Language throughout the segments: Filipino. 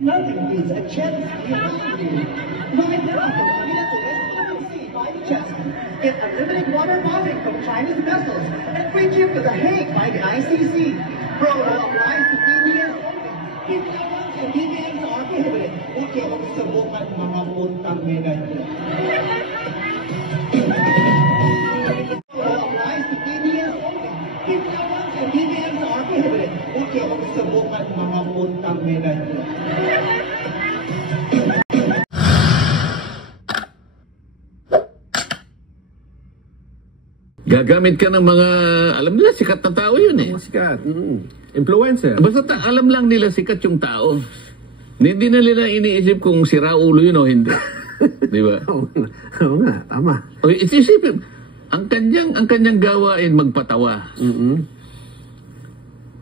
Nothing beats a chance behind you. Right now, completed the West Sea by the chest. Get unlimited water bombing from Chinese vessels and free trip to The Hague by the ICC. Promo applies to PBS only. Itawan sa PBS are prohibited. Huwag kayong subukan mga puntang medan. Promo applies to PBS only. Itawan sa PBS are prohibited. Huwag kayong subukan mga puntang medan. Gagamit ka ng mga, alam nila, sikat na tao yun eh. Sikat. Influencer. Basta alam lang nila sikat yung tao. Hindi na nila iniisip kung sira ulo yun o hindi. Di ba? Oo nga, tama. O, isipin, ang kanyang gawain magpatawa.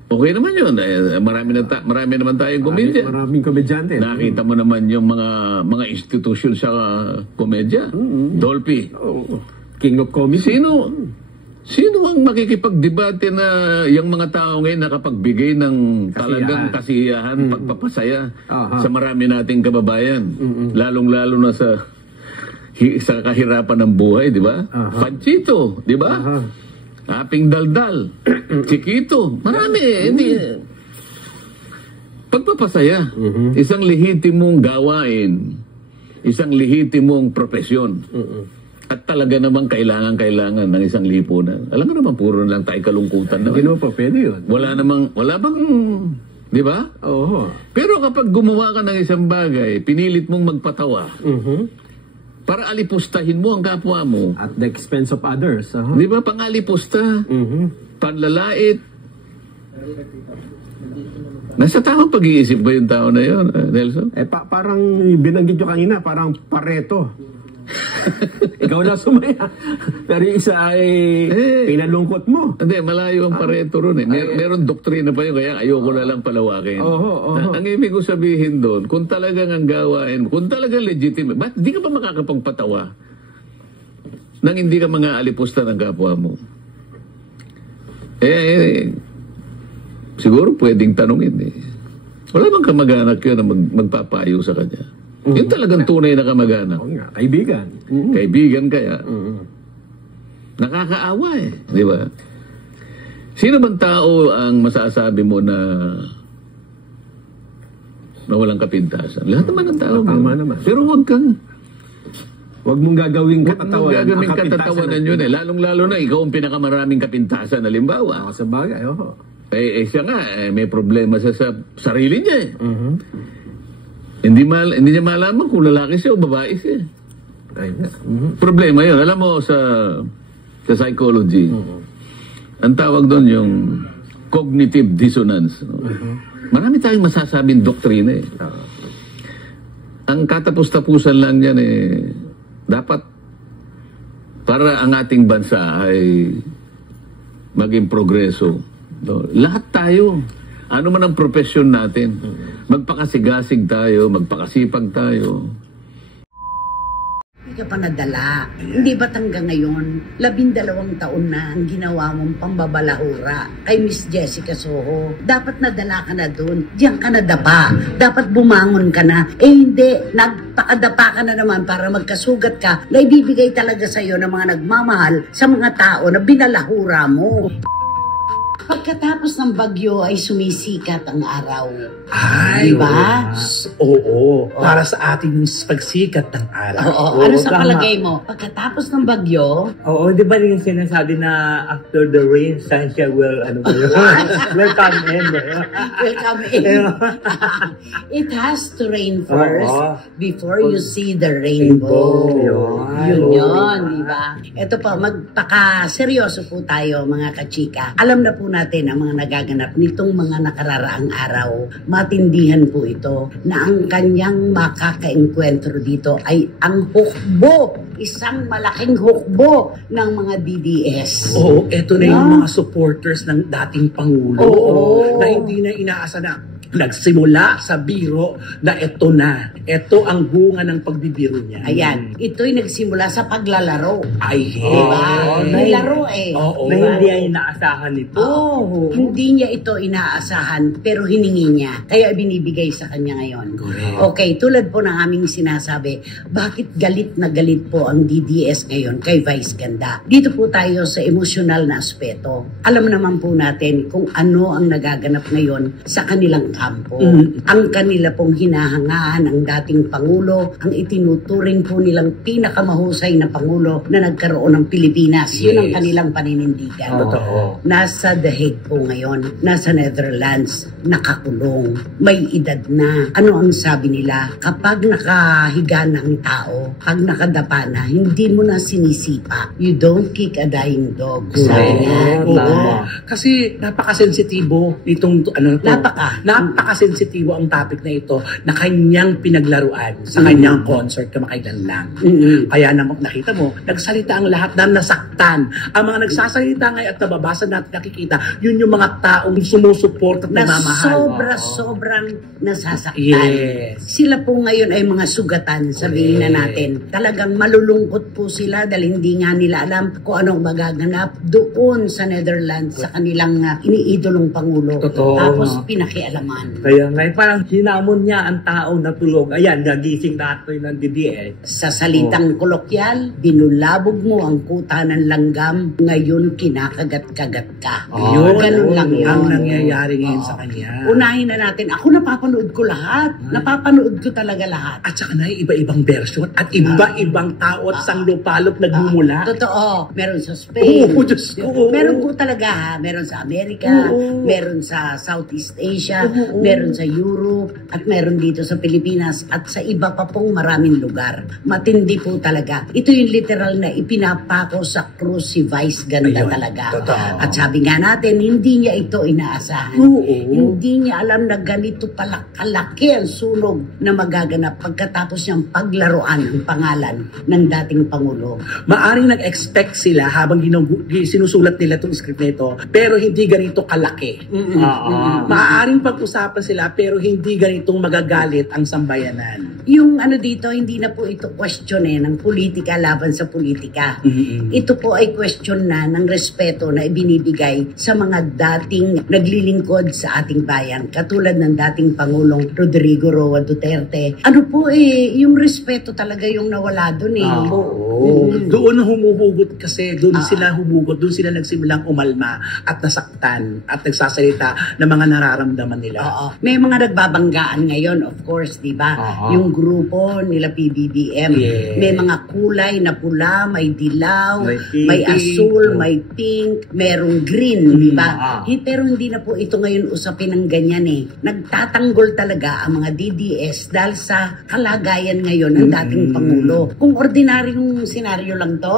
Okay naman yun. Marami naman tayong komedya. Maraming komedyante. Nakita mo naman yung mga institusyon sa komedya. Dolphy. King of comedy. Sino ang makikipagdebate na yung mga tao ngayon nakapagbigay ng talagang kasiyahan, pagpapasaya sa marami nating kababayan? Lalong-lalo na sa kahirapan ng buhay, di ba? Panchito, di ba? Aping Daldal, Chiquito, marami eh. Pagpapasaya, isang lehitimong gawain, isang lehitimong profesyon. At talaga namang kailangan ng isang lipunan. Alam mo naman, puro lang tayo kalungkutan naman. Hindi naman pa pwede yun. Wala bang, di ba? Oo. Pero kapag gumawa ka ng isang bagay, pinilit mong magpatawa, para alipustahin mo ang kapwa mo. At the expense of others. Di ba? Pangalipusta, panlalait. Nasa tamang pag-iisip ba yung tao na yun, Nelson? Parang binanggit nyo kanina, parang Pareto. Ikaw na sumaya. Pero yung isa ay pinalungkot mo. Hindi, malayo ang Pareto ron eh. Meron doktrina pa yun, kaya ayoko na lang palawakin. Ang ibig ko sabihin doon, kung talagang ang gawain, kung talagang legitimate, ba't di ka pa makakapagpatawa nang hindi ka mga alipusta ng kapwa mo? Siguro pwedeng tanungin eh. Wala bang kamag-anak yun na magpapayo sa kanya? Yung talagang tunay na kamag-anak. Kaibigan. Kaibigan kaya. Nakakaawa eh. Di ba? Sino bang tao ang masasabi mo na walang kapintasan? Lahat naman ng tao. Tama naman. Pero huwag mong gagawing katatawanan. Huwag mong gagawing katatawanan yun eh. Lalong-lalo na ikaw ang pinakamaraming kapintasan. Halimbawa. Sa bagay, siya nga, may problema sa sarili niya eh. Hindi niya malaman kung lalaki siya o babae siya. Problema yun. Alam mo, sa psychology, ang tawag doon yung cognitive dissonance. Marami tayong masasabing doktrina eh. Ang katapos-tapusan lang yan eh, dapat para ang ating bansa ay maging progreso. Lahat tayo. Ano man ang profesyon natin, magpakasigasig tayo, magpakasipag tayo. Hindi ka pa nadala. Hindi ba't hanggang ngayon, 12 taon na ang ginawa mong pambabalahura kay Miss Jessica Soho. Dapat nadala ka na dun. Diyan ka nadapa. Dapat bumangon ka na. Hindi. Nagpakadapa ka na naman para magkasugat ka na ibibigay talaga sa'yo ng mga nagmamahal sa mga tao na binalahura mo. Pagkatapos ng bagyo ay sumisikat ang araw. Ay, diba? Oo. Para sa ating pagsikat ng araw. Oo. Ano sa palagay mo? Pagkatapos ng bagyo? Oo, di ba yung sinasabi na after the rain, sunshine will, will come in. Will come in. It has to rain first before you see the rainbow. Yun, di ba? Ito pa, magpaka-seryoso po tayo mga kachika. Alam na po natin ang mga nagaganap nitong mga nakararaang araw. Matindihan po ito na ang kanyang makaka-enkwentro dito ay ang hukbo. Isang malaking hukbo ng mga DDS. Oo, eto na yung mga supporters ng dating Pangulo na hindi na inaasa na Nagsimula sa biro na ito na. Ito ang bunga ng pagbibiro niya. Ayan, ito'y nagsimula sa paglalaro. Ay, Diba? Nilaro eh. Oo. Na hindi ay inaasahan nito. Oo. Hindi niya ito inaasahan pero hiningi niya. Kaya binibigay sa kanya ngayon. Okay, tulad po ng aming sinasabi, bakit galit na galit po ang DDS ngayon kay Vice Ganda? Dito po tayo sa emosyonal na aspeto. Alam naman po natin kung ano ang nagaganap ngayon sa kanilang kampo. Ang kanila pong hinahangaan ang dating Pangulo, ang itinuturing po nilang pinakamahusay na Pangulo na nagkaroon ng Pilipinas. Yun ang kanilang paninindigan. Totoo. Nasa The Hague po ngayon, nasa Netherlands, nakakulong, may edad na. Ano ang sabi nila? Kapag nakahiga na ang tao, pag nakadapa na, hindi mo na sinisipa. You don't kick a dying dog. Sabi niya. Oo. Kasi napakasensitibo nitong napakasensitibo ang topic na ito na kanyang pinaglaruan sa kanyang concert kamakailan lang. Kaya nakita mo, nagsalita ang lahat na nasaktan. Ang mga nagsasalita ngayon at nababasa natin nakikita, yun yung mga taong sumusuport at Na nagmamahal. sobrang nasasaktan. Yes. Sila po ngayon ay mga sugatan, sabihin na natin. Talagang malulungkot po sila dahil hindi nga nila alam kung anong magaganap doon sa Netherlands sa kanilang iniidolong Pangulo. Totoo. Tapos pinakialaman. Kaya ngayon parang hinamon niya ang tao na tulog. Ayan, nagising na ito ng DDS. Sa salitang kolokyal, binulabog mo ang kuta ng langgam, ngayon kinakagat-kagat ka. Ganun lang yun. Ang nangyayari ngayon sa kanya. Unahin na natin. Ako napapanood ko lahat. Napapanood ko talaga lahat. At saka na iba-ibang version at iba-ibang tao at sanglupalop nagmumula. Totoo. Meron sa Spain. Oo, Diyos ko. Meron po talaga ha. Meron sa Amerika, meron sa Southeast Asia, meron sa Europe, at meron dito sa Pilipinas, at sa iba pa pong maraming lugar. Matindi po talaga. Ito yung literal na ipinapako sa krus si Vice Ganda Ayun, talaga. totoo. At sabi nga natin, hindi niya ito inaasahan. Hindi niya alam na ganito pala kalaki ang sunog na magaganap pagkatapos niyang paglaruan ang pangalan ng dating Pangulo. Maaring nag-expect sila habang sinusulat nila itong script nito, pero hindi ganito kalaki. Maaring pag-usapan sila, pero hindi ganitong magagalit ang sambayanan. Yung ano dito, hindi na po ito question ng politika laban sa politika. Ito po ay question na ng respeto na ibinibigay sa mga dating naglilingkod sa ating bayan, katulad ng dating Pangulong Rodrigo Roa Duterte. Ano po yung respeto talaga yung nawala doon Doon humuhugot kasi, doon sila humugot, doon sila nagsimulang umalma at nasaktan at nagsasalita ng mga nararamdaman nila. May mga nagbabanggaan ngayon, of course, di ba? Yung grupo nila PBBM. Yes. May mga kulay na pula, may dilaw, May pink, may asul, may pink, merong green, di ba? Pero hindi na po ito ngayon usapin ng ganyan Nagtatanggol talaga ang mga DDS dahil sa kalagayan ngayon ng dating Pangulo. Kung ordinaryong senaryo lang to,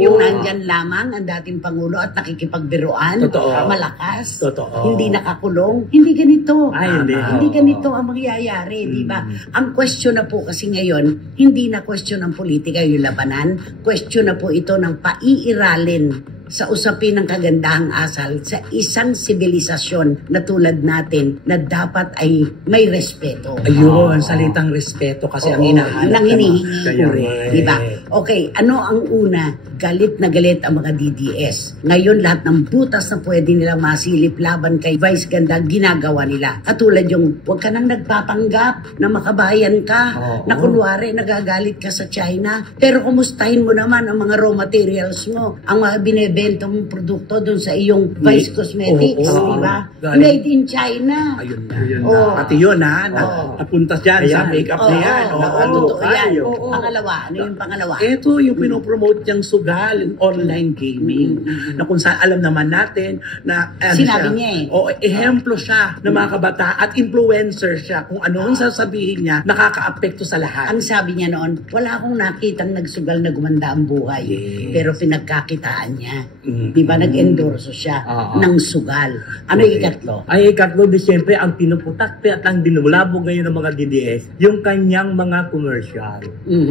yung nandyan lamang ang dating Pangulo at nakikipagbiruan, Totoo. malakas, Totoo. hindi nakakulong, hindi ganito. Hindi. Ganito ang mangyayari, di ba? Ang question na po kasi ngayon, hindi na question ng politika yung labanan, question na po ito ng paiiralin sa usapin ng kagandahang asal sa isang sibilisasyon na tulad natin na dapat ay may respeto. Ayun, salitang respeto kasi ang hinahanap. Nang hinihingi. Correct. Diba? Okay, ano ang una? Galit na galit ang mga DDS. Ngayon, lahat ng butas na pwede nilang masilip laban kay Vice Ganda, ginagawa nila. Katulad yung, huwag ka nang nagpapanggap na makabayan ka, na kunwari nagagalit ka sa China, pero kumustahin mo naman ang mga raw materials mo, ang mga binebenta mong produkto dun sa iyong Vice Cosmetics, diba? Made in China. Ayun na. Pati yun napunta dyan sa makeup na yan. Totoo yan. Pangalawa, ano yung pangalawa? Ito yung pinopromote niyang sugal, yung online gaming. Na kung saan alam naman natin na Sinabi niya ehemplo siya ng mga kabataan at influencer siya. Kung ano ang sasabihin niya, nakaka-apekto sa lahat. Ang sabi niya noon, wala akong nakitang nagsugal na gumanda ang buhay. Pero pinagkakitaan niya. niya. Di ba? Nag-endorso siya ng sugal. Ano yung ikatlo? Ay, ikatlo, di siyempre, ang pinuputakti at ang binulabog ngayon ng mga DDS, yung kanyang mga commercial.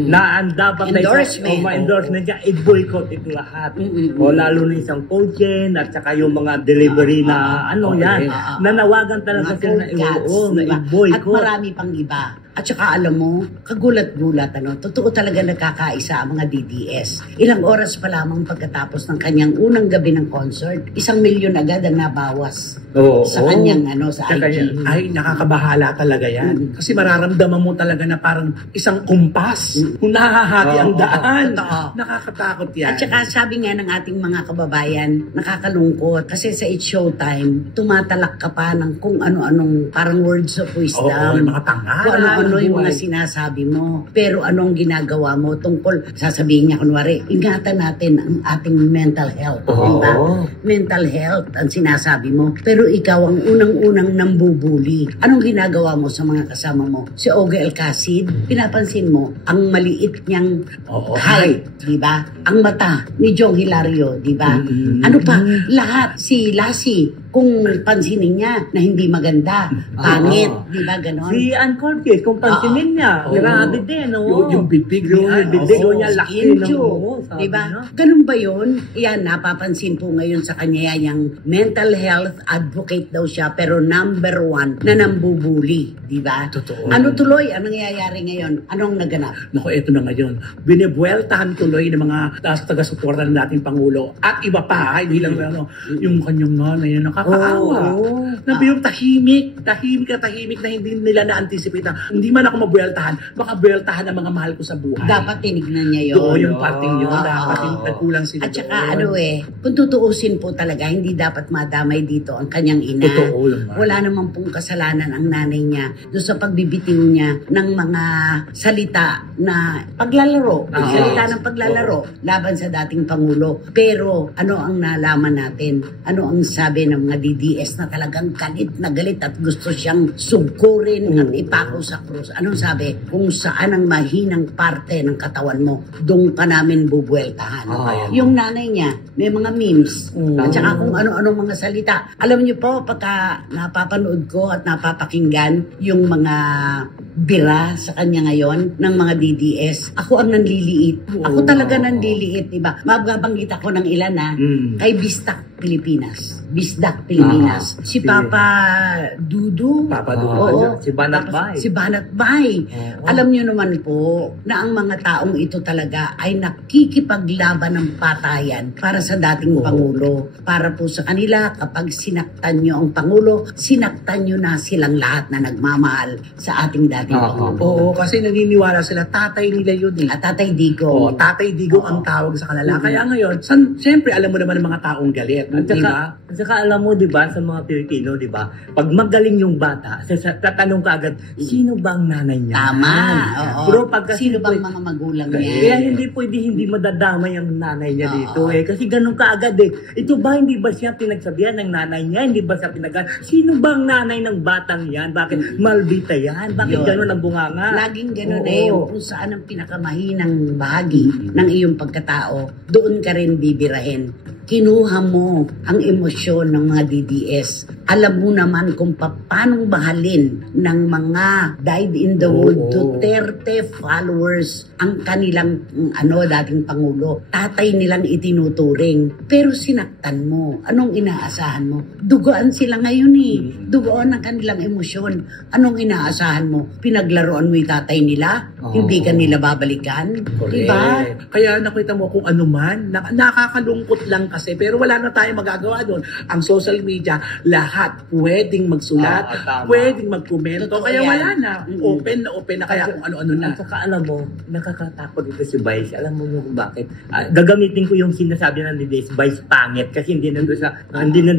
Na ang dapat endorsement niya, i-boycott ito lahat. O lalo na isang coaching at saka yung mga delivery na nanawagan talaga sila na i-boycott. At marami pang iba. At saka alam mo, kagulat-gulat, totoo talaga nagkakaisa ang mga DDS. Ilang oras pa lamang pagkatapos ng kanyang unang gabi ng concert, 1 milyon agad ang nabawas sa kanyang sa IG. Ay, nakakabahala talaga yan. Kasi mararamdaman mo talaga na parang isang kumpas. Kung nakahati ang daan. Nakakatakot yan. At saka sabi nga ng ating mga kababayan, nakakalungkot. Kasi sa It's Showtime, tumatalak ka pa ng kung ano-anong parang words of wisdom. Yung mga tangaran. Kung ano yung mga sinasabi mo. Pero anong ginagawa mo tungkol, sasabihin niya kunwari, ingatan natin ang ating mental health. Diba? Mental health ang sinasabi mo. Pero ikaw ang unang-unang nambubuli. Anong ginagawa mo sa mga kasama mo? Si Ogie Alcacid, pinapansin mo, ang maliit niyang height, diba? Ang mata ni Jong Hilario, diba? Ano pa? Lahat. Si Lassie, kung pansinin niya na hindi maganda, pangit, di ba ganon? Si Ann Cortez, kung pansinin niya, grabe din, Yung bibig niya, laki ng di ba? Ganun ba yun? Yan, napapansin po ngayon sa kanya yung mental health advocate daw siya, pero number 1 na nambubuli, di ba? Totoo. Ano tuloy ang nangyayari ngayon? Anong naganap? Naku, eto na ngayon. Binibueltahan tuloy ng mga taga-suporta ng dating Pangulo at iba pa, hindi lang yung kanyang nanay na nakakaawa. Nabiyong tahimik na hindi nila na-anticipate na hindi man ako mabueltahan, baka bueltahan ang mga mahal ko sa buhay. Dapat tinignan niya yun. Oo, yung parting yun. Dapat nagkulang sila. At saka kung tutuusin po talaga, hindi dapat madamay dito ang kanyang ina. Totoo naman. Wala naman pong kasalanan ang nanay niya doon sa pagbibitiw niya ng mga salita na paglalaro. Salita ng paglalaro laban sa dating Pangulo. Pero ano ang nalaman natin? Ano ang sabi ng mga DDS na talagang galit na galit at gusto siyang sugkurin at ipako sa krus? Anong sabi? Kung saan ang mahinang parte ng katawan mo, doon ka namin bubueltahan. Yung nanay niya, may mga memes. At saka kung ano-anong mga salita. Alam niyo po, pagka napapanood ko at napapakinggan yung mga bira sa kanya ngayon ng mga DDS, ako ang nanliliit. Ako talaga nanliliit, diba? Mababanggit ako ng ilan kay Bisdak Pilipinas. Bisdak Pilipinas. Si Papa Dudu. Si Banat Bay. Si Banat Bay. Alam niyo naman po na ang mga taong ito talaga ay nakikipaglaban ng patayan para sa dating Pangulo. Para po sa kanila, kapag sinaktan niyo ang Pangulo, sinaktan niyo na silang lahat na nagmamahal sa ating dating Pangulo. Oo, kasi naniniwala sila, tatay nila yun eh. At Tatay Digo. Tatay Digo ang tawag sa kanila. Kaya ngayon, siyempre alam mo naman ng mga taong galit. At saka alam mo, di ba, sa mga Pilipino, di ba, pag magaling yung bata, tatanong ka agad, sino bang nanay niya? Tama. Pero pagka sino bang mga magulang niya? Kaya hindi pwede hindi madadamay ang nanay niya dito eh. Kasi ganun ka agad eh. Ito ba, hindi ba siya pinagsabihan ng nanay niya? Hindi ba siya sino bang nanay ng batang yan? Bakit Malvita yan? Bakit ganun ang bunganga? Laging ganun yung kung saan ang pinakamahinang bahagi ng iyong pagkatao, doon ka rin bibirahin. Kinuha mo ang emosyon ng mga DDS. Alam mo naman kung paano mahalin ng mga died in the wood Duterte followers ang kanilang dating Pangulo. Tatay nilang itinuturing. Pero sinaktan mo. Anong inaasahan mo? Dugaan sila ngayon eh. Dugaan ang kanilang emosyon. Anong inaasahan mo? Pinaglaruan mo yung tatay nila? Hindi ka nila babalikan? Diba? Kaya nakita mo kung ano man, nakakalungkot lang kasi, pero wala na tayong magagawa doon. Ang social media, lahat pwedeng magsulat, pwedeng magkomento, kaya wala na. Open na kaya kung ano-ano na. At saka alam mo, nakakatakot dito si Vice. Alam mo kung bakit? Gagamitin ko yung sinasabi ng DDS, Vice pangit, kasi hindi na doon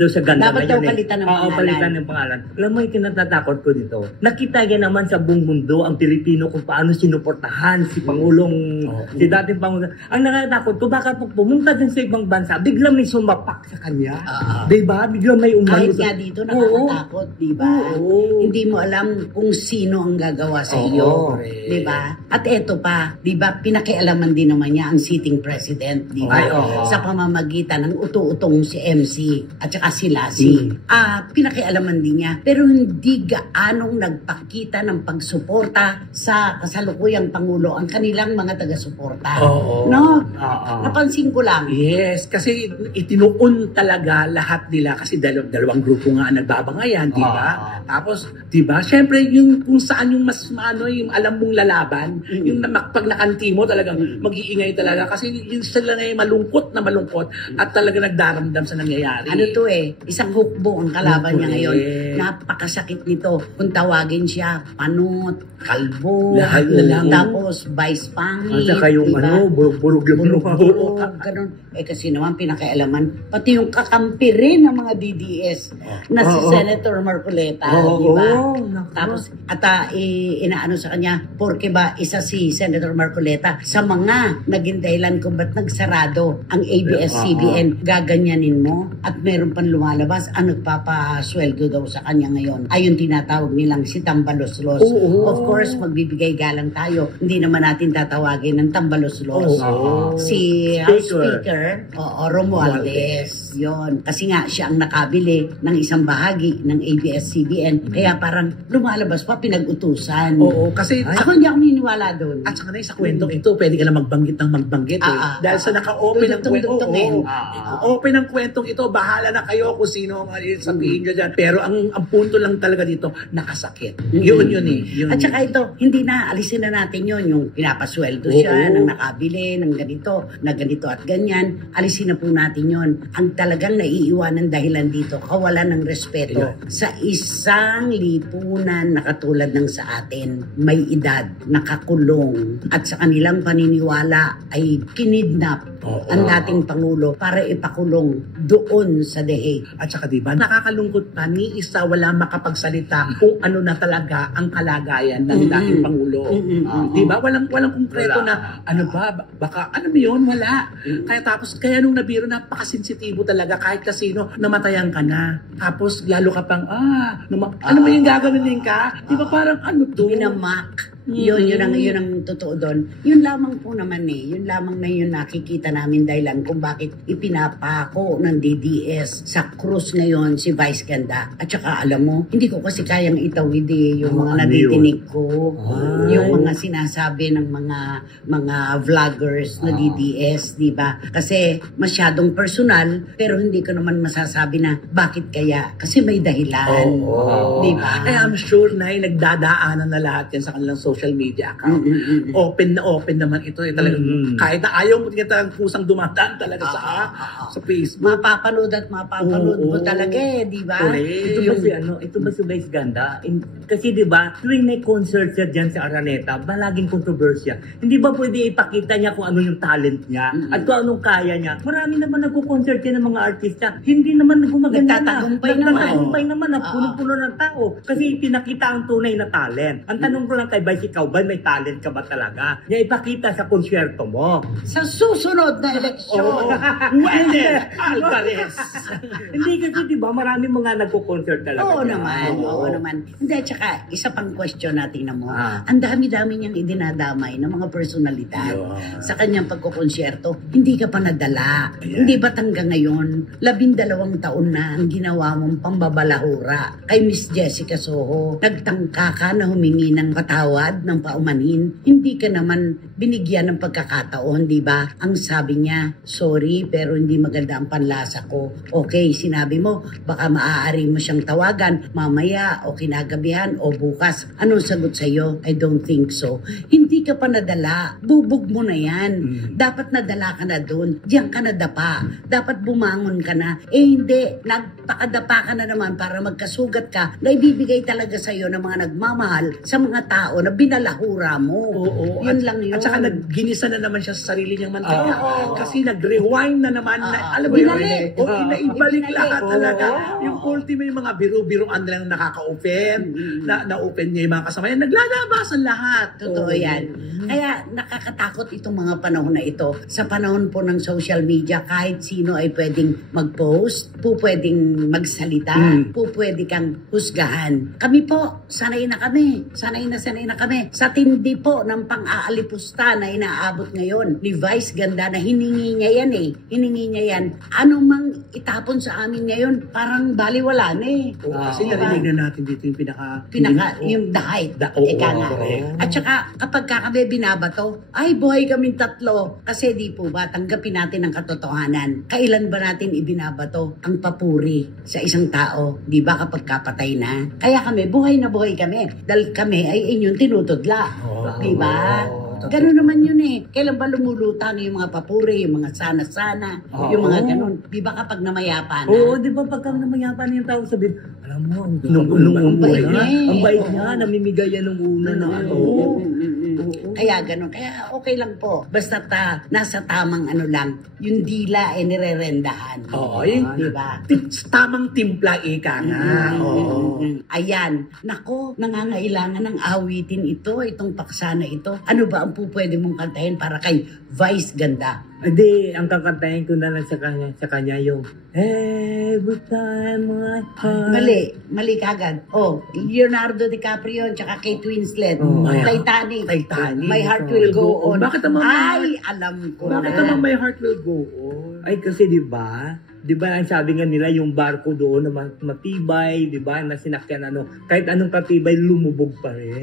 sa ganda. Dapat daw palitan ng pangalan. Palitan ng pangalan. Alam mo yung kinatatakot ko dito. Nakita niya naman sa buong mundo ang Pilipino kung paano sinuportahan si Pangulong, si dating Pangulo. Ang nakakatakot ko, baka pumunta din sa ibang bansa, bigla biglang may sumapak sa kanya. Diba? Biglang may umano. Kahit nga dito nakakatakot, di ba? Hindi mo alam kung sino ang gagawa sa iyo, di ba? At eto pa, di ba, pinakialaman din naman niya ang sitting president, di ba? Sa pamamagitan ng utu-utong si MC at saka si Lassie. Pinakialaman din niya, pero hindi gaanong nagpakita ng pagsuporta sa kasalukuyang Pangulo ang kanilang mga taga-suporta. No? Napansin ko lang. Yes, kasi itinuon talaga lahat nila kasi dalawang grupo nga ang nagbabangayan, di ba? Tapos, di ba, syempre yung kung saan yung mas yung alam mong lalaban, yung pag nakanti mo talagang mag-iingay talaga kasi yung sila na yung malungkot at talaga nagdaramdam sa nangyayari. Ano to isang hukbo ang kalaban niya ngayon. Napakasakit nito. Kung tawagin siya, panot, kalbo, lahat na lang. Tapos vice pangit. At saka yung diba? burug yung Ganun. Kasi naman pinakaialaman, pati yung kakampi rin ng mga DDS na si Senator Marcoleta, di ba? Tapos, inaano sa kanya, porke ba isa si Senator Marcoleta sa mga naging dahilan kung ba't nagsarado ang ABS-CBN, gaganyanin mo at meron pang lumalabas ang nagpapasweldo daw sa kanya ngayon. Ayun tinatawag nilang si Tambaloslos. Of course, magbibigay galang tayo. Hindi naman natin tatawagin ng Tambaloslos. Si House Speaker, Romualdez. Yon. Kasi nga, siya ang nakabili ng isang bahagi ng ABS-CBN. Kaya parang lumalabas pa, pinag-utusan. Kasi ako hindi ako niniwala doon. At saka na sa kwentong ito, pwede ka na magbanggit dahil sa naka-open ng kwentong open ang kwentong ito, bahala na kayo kung sino ang sabihin nyo dyan. Pero ang punto lang talaga dito, nakasakit. Yun eh. At saka ito, hindi na, alisin na natin yun, yung pinapasweldo siya, ng nakabili, ng ganito, na ganito at ganyan. Alisin na po natin yun. Ang talagang naiiwanan dahilan dito, kawalan ng respeto sa isang lipunan na katulad ng sa atin, may edad, nakakulong, at sa kanilang paniniwala ay kinidnap ang dating Pangulo para ipakulong doon sa The Hague. At saka diba, nakakalungkot pa, ni isa wala makapagsalita kung ano na talaga ang kalagayan ng dating Pangulo. Diba? Walang konkreto na, ano ba, baka, ano mo yun? Wala. Kaya nung nabiro, napakasensitibo talaga kahit kasino, namatayan ka na. Tapos, lalo ka pang, ano mo yung gagawin ka? Diba parang ano to? Pinamak. Yun ang totoo doon. Yun lamang po naman Yun lamang na yun nakikita namin dahilan kung bakit ipinapako ng DDS sa krus ngayon si Vice Ganda. At saka alam mo, hindi ko kasi kayang itawid yung mga naditinig ko. Yung mga sinasabi ng mga vloggers na DDS, di ba? Kasi masyadong personal, pero hindi ko naman masasabi na bakit kaya. Kasi may dahilan. Di ba? I'm sure na nagdadaanan na lahat yan sa kanilang social media account. Open naman ito. Talagang, kahit na ayaw mo talagang kusang dumadaan talaga sa Facebook. Mapapanood mo talaga di ba? Ito ba si Vice Ganda? Kasi di ba, tuwing may concert siya dyan sa Araneta, laging kontrobersya. Hindi ba pwede ipakita niya kung ano yung talent niya at kung anong kaya niya? Marami naman nagko-concert yan ng mga artista. Hindi naman gumaganda na. Nagtatagumpay naman. Puno-puno ng tao. Kasi pinakita ang tunay na talent. Ang tanong ko lang kay Vice, ikaw ba may talent ka ba talaga? Niya ipakita sa konsyerto mo. Sa susunod na eleksyon. Wender Alvarez. Hindi kasi diba maraming mga nagko-concert talaga. Oo naman. Hindi, tsaka isa pang question natin na mo. Ang dami-dami niyang idinadamay ng mga personalidad sa kanyang pagkukonsyerto. Hindi ka pa nadala. Hindi ba't hanggang ngayon, 12 taon na ang ginawa mong pambabalahura kay Miss Jessica Soho. Nagtangka ka na humingi ng patawad, ng paumanin. Hindi ka naman binigyan ng pagkakataon, di ba? Ang sabi niya, sorry, pero hindi maganda ang panlasa ko. Okay, sinabi mo, baka maaari mo siyang tawagan mamaya o kinagabihan o bukas. Anong sagot sa'yo? I don't think so. Hindi ka pa nadala. Bubog mo na yan. Dapat nadala ka na doon. Diyan ka nadapa. Dapat bumangon ka na. Hindi. Nagpakadapa ka na naman para magkasugat ka na ibibigay talaga sa'yo ng mga nagmamahal sa mga tao na binalahura mo. Yun lang yun. At saka ginisa na naman siya sa sarili niyang mantika. Kasi nag-rewind na naman. Alam mo Binalik. Ibalik lahat talaga. Yung ultimate, yung mga biru-biruan na lang nakaka-open. Na-open niya yung mga kasamayan. Naglalabasan lahat. Totoo yan. yan. Kaya nakakatakot itong mga panahon na ito. Sa panahon po ng social media, kahit sino ay pwedeng mag-post, pwedeng magsalita, pwede kang husgahan. Kami po, sanay na kami. Sanay na kami. Sa tindi po ng pang-aalipusta na inaabot ngayon ni Vice Ganda na hiningi niya yan Hiningi niya yan. Ano mang itapon sa amin ngayon, parang baliwala na Kasi narinig na natin dito yung yung the height. Ika nga. At saka, kapag kami binabato, ay buhay kaming tatlo. Kasi di po ba, tanggapin natin ang katotohanan. Kailan ba natin ibinabato ang papuri sa isang tao? Di ba kapag kapatay na? Kaya kami, buhay na buhay kami. Dahil kami ay inyong tinutudla. Di ba? Ganun naman yun Kailan ba lumulutang yung mga papuri, yung mga sana-sana, yung mga ganun. Di ba kapag namayapa na? Oo, di ba pagka namayapa na yung tao sabihin, alam mo, ang bait niya, namimigay yan ng una na ano. Kaya ganun. Kaya okay lang po. Basta nasa tamang lang, yung dila nirerendahan. Oo, di ba? Tamang timpla ika nga. Ayan. Nako, nangangailangan ng awitin itong paksa na ito. Ano ba ang pwede mong kantahin para kay Vice Ganda? Hindi, ang kakantahin ko na lang sa kanya yung Every time I heart. Mali kagad. Leonardo DiCaprio tsaka Kate Winslet. Titanic. My Heart Will Go On. Bakit naman alam ko Bakit naman My Heart Will Go On? Ay, kasi di ba ang sabi nga nila yung barko doon na matibay, di ba, na sinakyan kahit anong katibay, lumubog pa rin.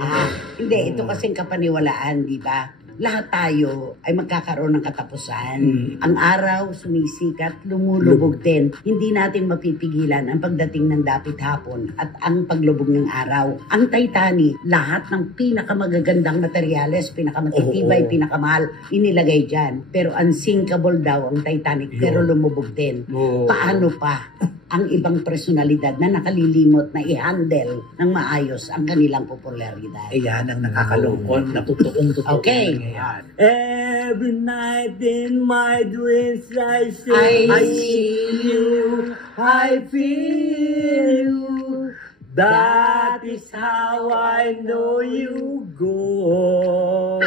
Hindi, ito kasing kapaniwalaan, di ba? Lahat tayo ay magkakaroon ng katapusan. Ang araw sumisikat, lumulubog din. Hindi natin mapipigilan ang pagdating ng dapit hapon at ang paglubog ng araw. Ang Titanic, lahat ng pinakamagagandang materyales, pinakamatitibay, pinakamahal, inilagay dyan. Pero unsinkable daw ang Titanic, pero lumubog din. Paano pa ang ibang personalidad na nakalilimot na i-handle ng maayos ang kanilang popularidad? Ayan ang nakakalungkot na totoong Okay. Every night in my dreams I see you, I feel you. That is how I know you go.